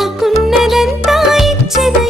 నాకున్నదంతా ఇచ్చేది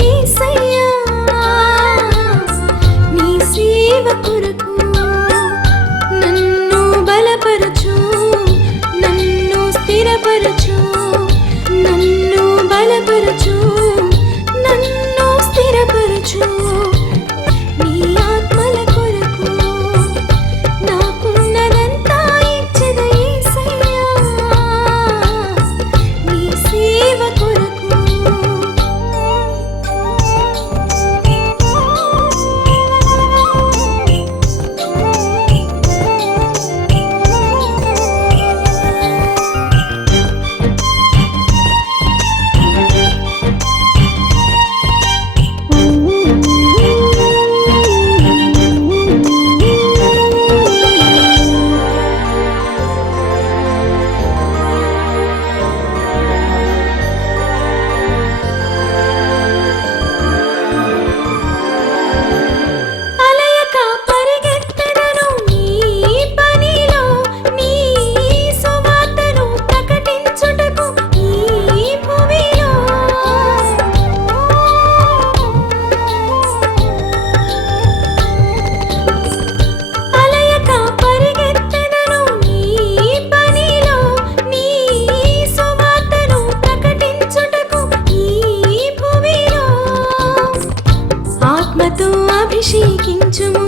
అభిషేకించుము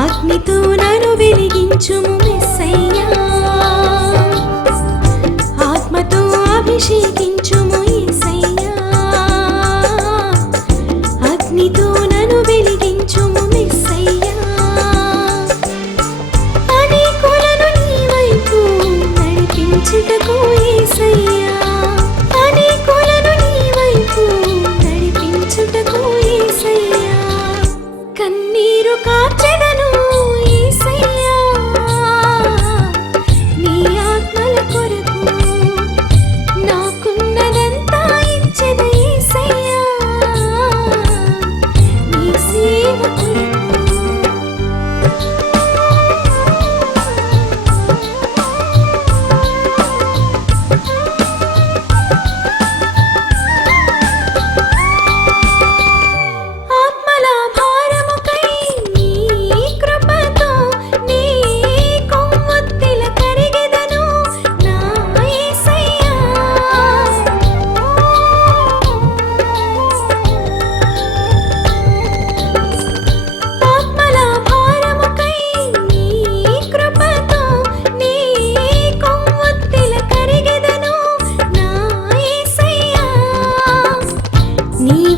అగ్నితో నను వెలిగించుము ఆత్మతో అభిషేకి Oh.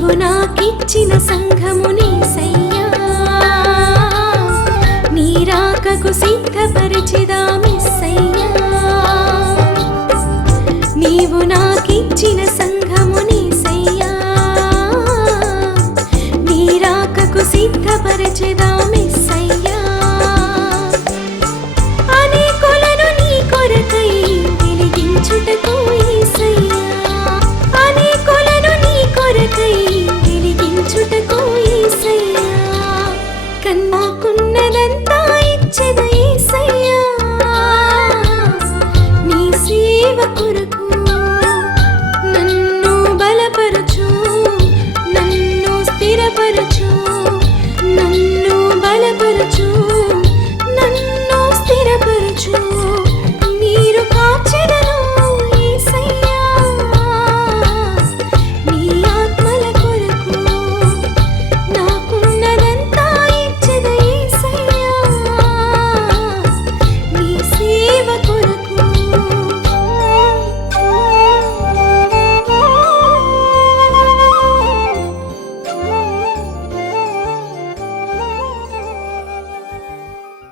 నీవు నాకిచ్చిన సంఘముని సయ్యా. నీరాకకు సిద్ధపరిచిదాము தேவ குறுக்கு